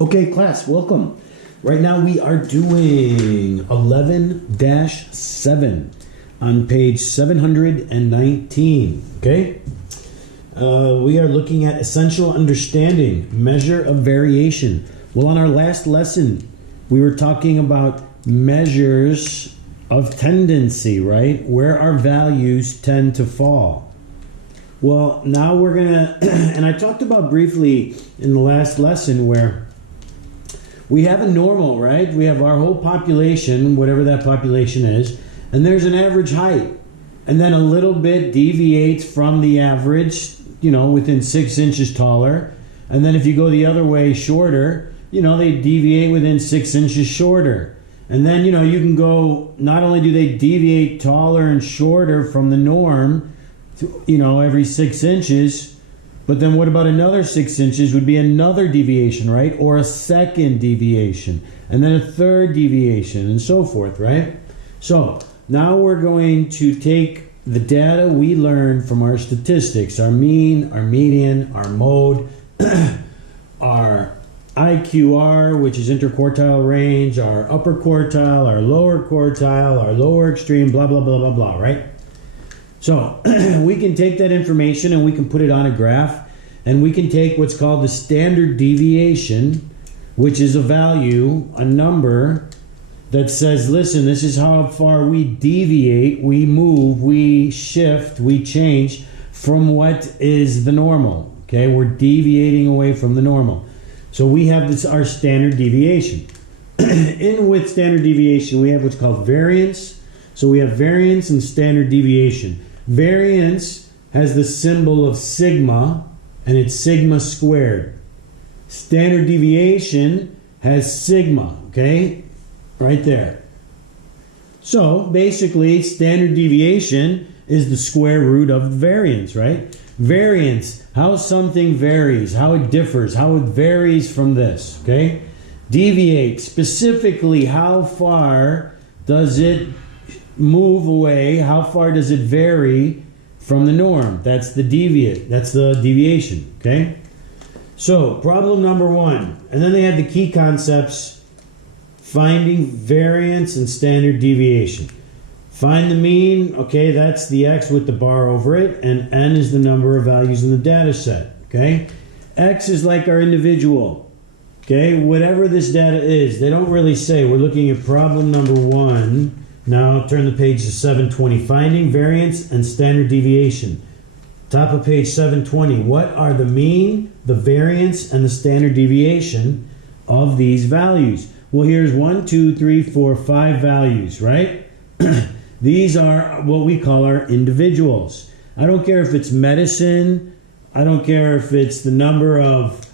Okay, class, welcome. Right now we are doing 11-7 on page 719, okay? We are looking at essential understanding, measure of variation. Well, on our last lesson, we were talking about measures of tendency, right? Where our values tend to fall. Well, now we're gonna, and I talked about briefly in the last lesson where we have a normal, right? We have our whole population, whatever that population is, and there's an average height. And then a little bit deviates from the average, within 6 inches taller. And then if you go the other way, shorter, they deviate within 6 inches shorter. And then, you can go, not only do they deviate taller and shorter from the norm, every 6 inches, but then what about another 6 inches would be another deviation, right? Or a second deviation, and then a third deviation, and so forth, right? So now we're going to take the data we learned from our statistics, our mean, our median, our mode, our IQR, which is interquartile range, our upper quartile, our lower quartile, our lower extreme, blah, blah, blah, blah, blah, right? So we can take that information and we can put it on a graph, and we can take what's called the standard deviation, which is a value, a number that says, listen, this is how far we deviate, we move, we shift, we change from what is the normal. Okay, we're deviating away from the normal. So we have this, our standard deviation. With standard deviation, we have what's called variance. So we have variance and standard deviation. Variance has the symbol of sigma, and it's sigma squared. Standard deviation has sigma, okay? Right there. So basically, standard deviation is the square root of variance, right? Variance, how something varies, how it differs, how it varies from this, okay? Deviate, specifically how far does it move away, how far does it vary from the norm? That's the deviation, okay? So problem number one, and then they had the key concepts: finding variance and standard deviation. Find the mean, okay, that's the x with the bar over it, and n is the number of values in the data set, okay? X is like our individual, okay? Whatever this data is, they don't really say. We're looking at problem number one. Now turn the page to 720. Finding variance and standard deviation. Top of page 720. What are the mean, the variance, and the standard deviation of these values? Well, here's 1, 2, 3, 4, 5 values, right? These are what we call our individuals. I don't care if it's medicine. I don't care if it's the number of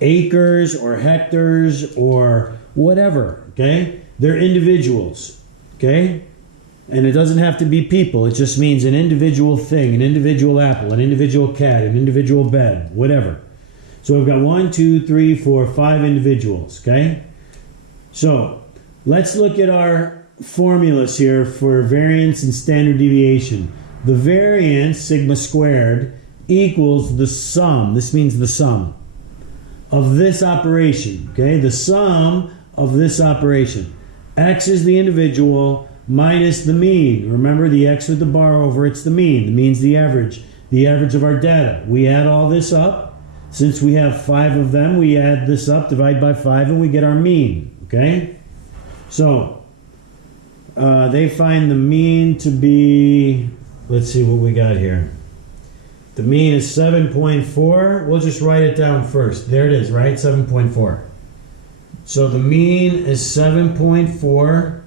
acres or hectares or whatever, okay? They're individuals, okay? And it doesn't have to be people. It just means an individual thing, an individual apple, an individual cat, an individual bed, whatever. So we've got 1, 2, 3, 4, 5 individuals, okay? So let's look at our formulas here for variance and standard deviation. The variance, sigma squared, equals the sum. This means the sum of this operation, okay? The sum of this operation. X is the individual minus the mean. Remember, the x with the bar over it's the mean. The mean's the average of our data. We add all this up. Since we have 5 of them, we add this up, divide by 5, and we get our mean, okay? So they find the mean to be, let's see what we got here. The mean is 7.4. We'll just write it down first. There it is, right? 7.4. So the mean is 7.4.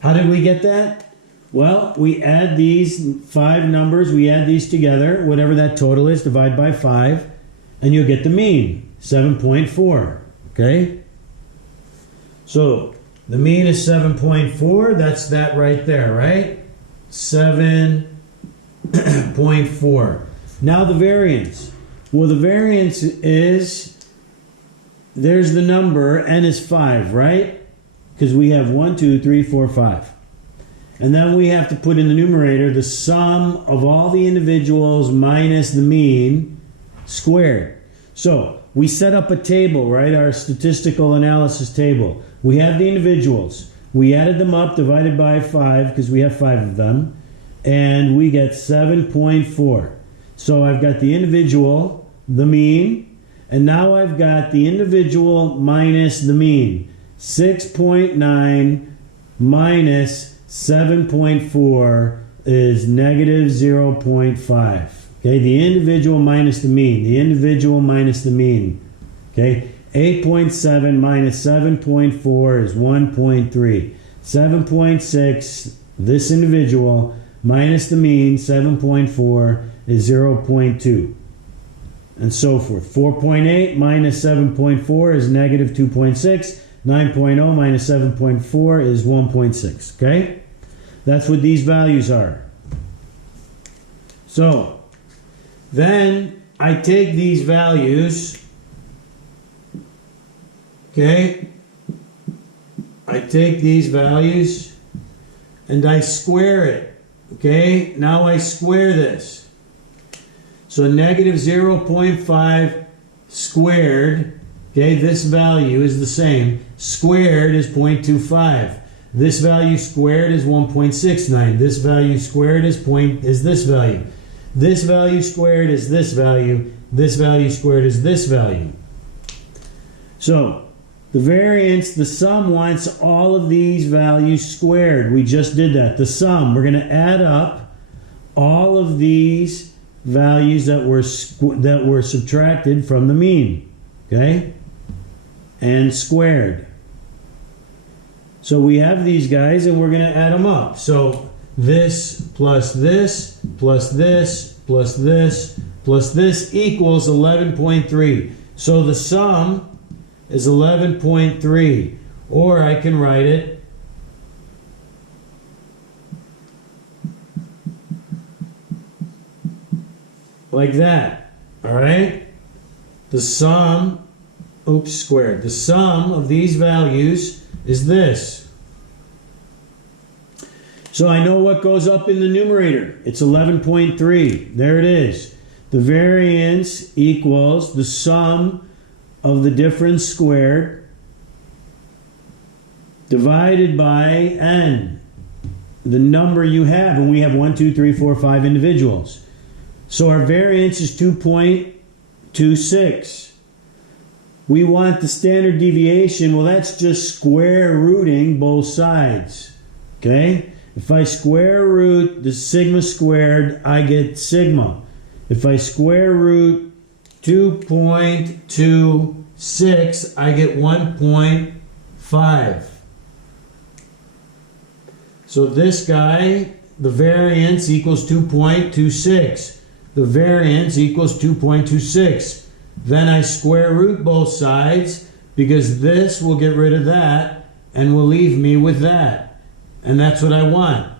How did we get that? Well, we add these 5 numbers. We add these together. Whatever that total is, divide by 5. And you'll get the mean, 7.4. Okay? So the mean is 7.4. That's that right there, right? 7.4. Now the variance. Well, the variance is, there's the number, n is 5, right? Because we have 1, 2, 3, 4, 5. And then we have to put in the numerator the sum of all the individuals minus the mean squared. So we set up a table, right? Our statistical analysis table. We have the individuals. We added them up, divided by 5, because we have 5 of them. And we get 7.4. So I've got the individual, the mean, and now I've got the individual minus the mean. 6.9 minus 7.4 is negative 0.5. Okay, the individual minus the mean. The individual minus the mean. Okay, 8.7 minus 7.4 is 1.3. 7.6, this individual, minus the mean, 7.4, is 0.2. And so forth. 4.8 minus 7.4 is negative 2.6. 9.0 minus 7.4 is 1.6. Okay? That's what these values are. So, then I take these values, okay? I take these values and I square it, okay? Now I square this. So negative 0.5 squared, okay, this value is the same, squared is 0.25. This value squared is 1.69. This value squared is this value. This value squared is this value. This value squared is this value. So, the variance, the sum wants all of these values squared. We just did that. The sum, we're going to add up all of these values that were subtracted from the mean. Okay? And squared. So we have these guys and we're going to add them up. So this plus this plus this plus this plus this equals 11.3. So the sum is 11.3. Or I can write it like that. Alright? The sum, squared. The sum of these values is this. So I know what goes up in the numerator. It's 11.3. There it is. The variance equals the sum of the difference squared divided by n, the number you have. And we have 1, 2, 3, 4, 5 individuals. So our variance is 2.26. We want the standard deviation. Well, that's just square rooting both sides. Okay? If I square root the sigma squared, I get sigma. If I square root 2.26, I get 1.5. So this guy, the variance equals 2.26. The variance equals 2.26. Then I square root both sides because this will get rid of that and will leave me with that. And that's what I want.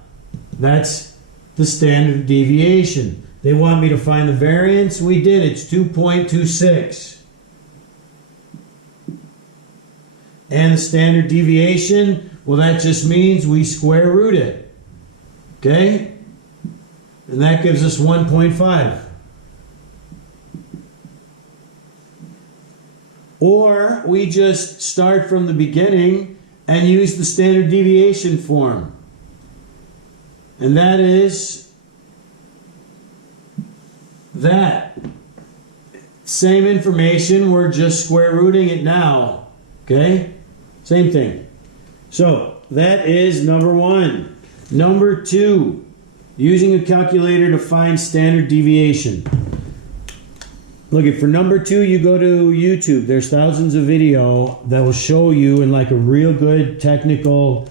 That's the standard deviation. They want me to find the variance. We did. It's 2.26. And the standard deviation, well, that just means we square root it. Okay? And that gives us 1.5. Or we just start from the beginning and use the standard deviation form. And that is that. Same information, we're just square rooting it now. Okay? Same thing. So, that is number 1. Number 2, using a calculator to find standard deviation. Look, for number 2, you go to YouTube. There's thousands of video that will show you in like a real good technical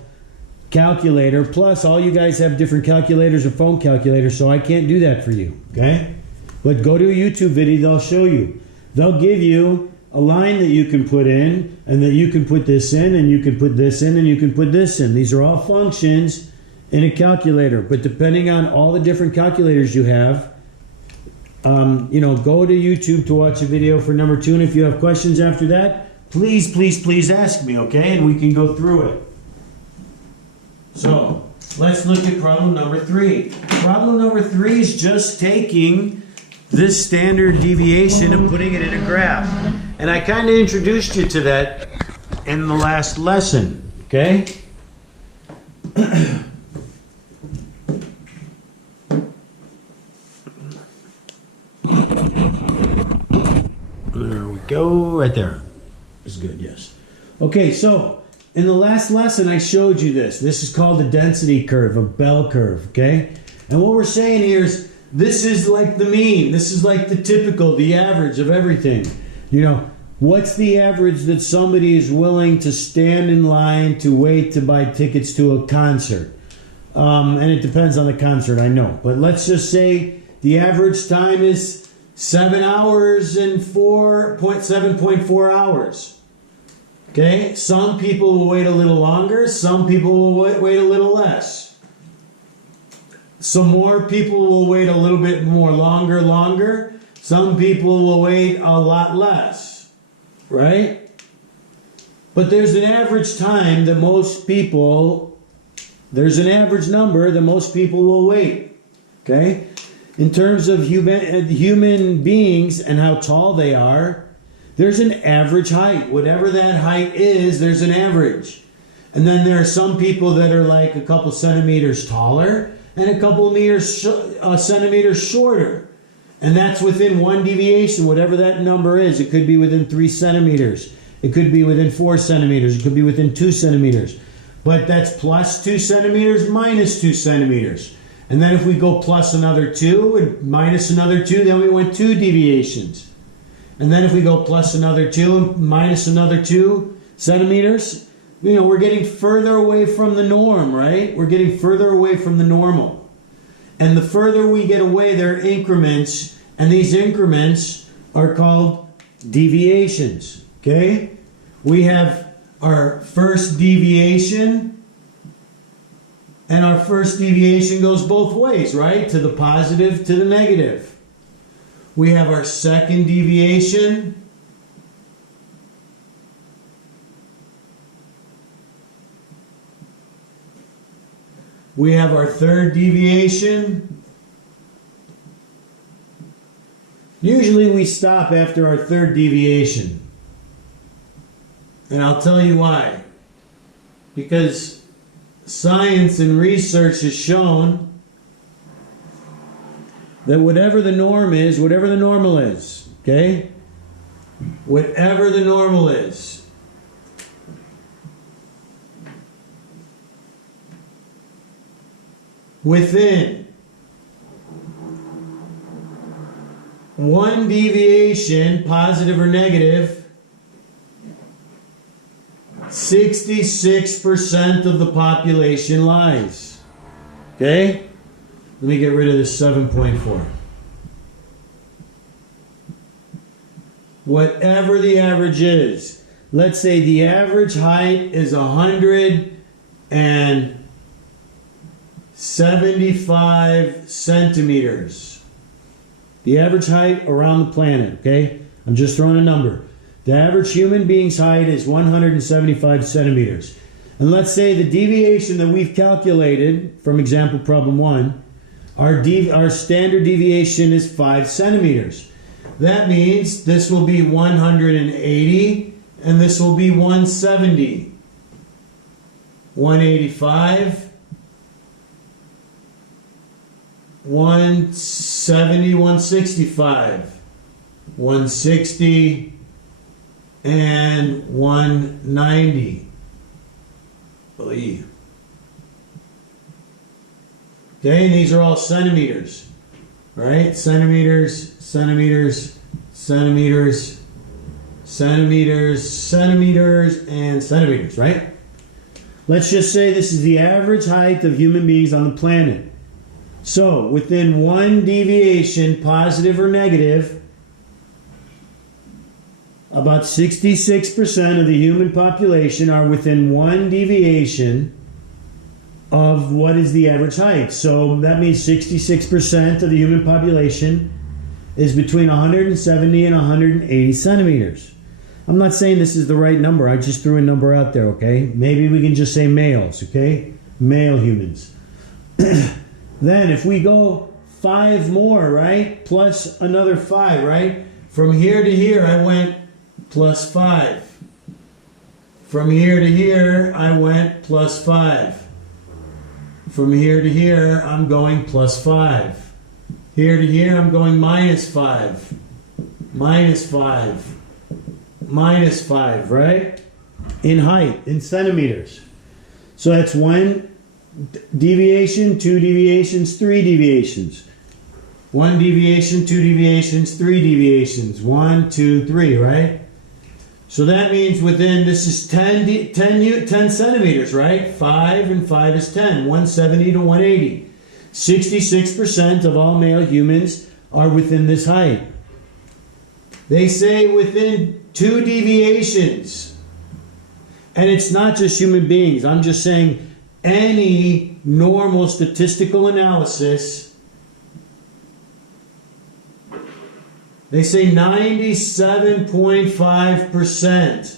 calculator. Plus, all you guys have different calculators or phone calculators, so I can't do that for you, okay? But go to a YouTube video, they'll show you. They'll give you a line that you can put in, and that you can put this in, and you can put this in, and you can put this in. These are all functions in a calculator. But depending on all the different calculators you have, go to YouTube to watch a video for number 2. And if you have questions after that, please ask me, okay? And we can go through it. So, let's look at problem number 3. Problem number 3 is just taking this standard deviation and putting it in a graph. And I kind of introduced you to that in the last lesson, okay? There we go, right there. That's good, yes. Okay, so in the last lesson I showed you this. This is called the density curve, a bell curve, okay? And what we're saying here is this is like the mean. This is like the typical, the average of everything. You know, what's the average that somebody is willing to stand in line to wait to buy tickets to a concert? And it depends on the concert, I know. But let's just say the average time is 7 hours and 7.4 hours. Okay? Some people will wait a little longer. Some people will wait a little less. Some more people will wait a little bit more longer. Some people will wait a lot less. Right? But there's an average time that most people, there's an average number that most people will wait. Okay? In terms of human beings and how tall they are, there's an average height. Whatever that height is, there's an average. And then there are some people that are like a couple centimeters taller and a couple of centimeters shorter. And that's within one deviation, whatever that number is. It could be within 3 centimeters. It could be within 4 centimeters. It could be within 2 centimeters. But that's plus 2 centimeters, minus 2 centimeters. And then if we go plus another 2 and minus another 2, then we went 2 deviations. And then if we go plus another 2 and minus another 2 centimeters, you know, we're getting further away from the norm, right? We're getting further away from the normal. And the further we get away, there are increments, and these increments are called deviations, okay? We have our first deviation, and our first deviation goes both ways, right? To the positive, to the negative. We have our second deviation. We have our third deviation. Usually we stop after our third deviation. And I'll tell you why. Because science and research has shown that whatever the norm is, whatever the normal is, okay? Whatever the normal is, within one deviation, positive or negative, 66% of the population lies. Okay? Let me get rid of this 7.4. Whatever the average is, let's say the average height is 175 centimeters. The average height around the planet, okay? I'm just throwing a number. The average human being's height is 175 centimeters. And let's say the deviation that we've calculated from example problem 1, our standard deviation is 5 centimeters. That means this will be 180 and this will be 170. 185, 170, 165, 160, and 190. Believe. Okay, and these are all centimeters, right? Centimeters, centimeters, centimeters, centimeters, centimeters, and centimeters, right? Let's just say this is the average height of human beings on the planet. So, within one deviation, positive or negative, about 66% of the human population are within one deviation of what is the average height. So that means 66% of the human population is between 170 and 180 centimeters. I'm not saying this is the right number. I just threw a number out there, okay? Maybe we can just say males, okay? Male humans. Then if we go 5 more, right? Plus another 5, right? From here to here, I went plus 5. From here to here, I went plus 5. From here to here, I'm going plus 5. Here to here, I'm going minus 5. Minus 5. Minus 5, right? In height, in centimeters. So that's 1 deviation, 2 deviations, 3 deviations. 1 deviation, 2 deviations, 3 deviations. 1, 2, 3, right? So that means within, this is 10 centimeters, right? 5 and 5 is 10. 170 to 180. 66% of all male humans are within this height. They say within 2 deviations. And it's not just human beings. I'm just saying any normal statistical analysis, they say 97.5%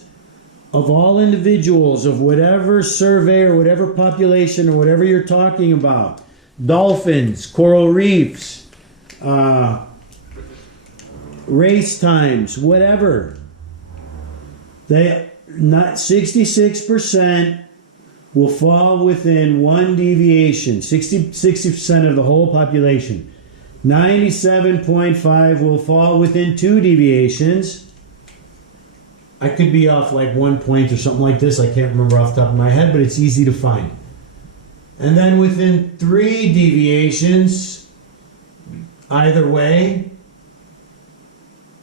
of all individuals of whatever survey or whatever population or whatever you're talking about, dolphins, coral reefs, race times, whatever, they not 66% will fall within 1 deviation. 60% of the whole population. 97.5 will fall within 2 deviations. I could be off like 1 point or something like this. I can't remember off the top of my head, but it's easy to find. And then within 3 deviations, either way,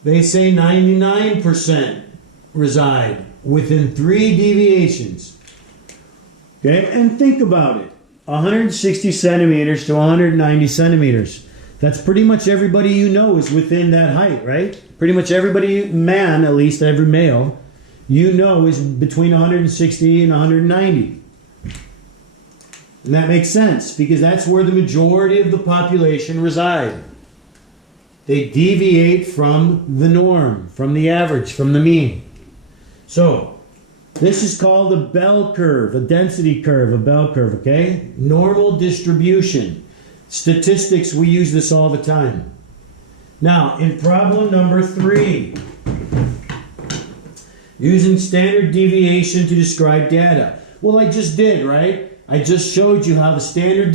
they say 99% reside within 3 deviations. Okay, and think about it. 160 centimeters to 190 centimeters. That's pretty much everybody you know is within that height, right? Pretty much everybody, man, at least every male, you know is between 160 and 190. And that makes sense because that's where the majority of the population reside. They deviate from the norm, from the average, from the mean. So, this is called a bell curve, a density curve, a bell curve, okay? Normal distribution. Statistics, we use this all the time. Now, in problem number 3, using standard deviation to describe data. Well, I just did, right? I just showed you how the standard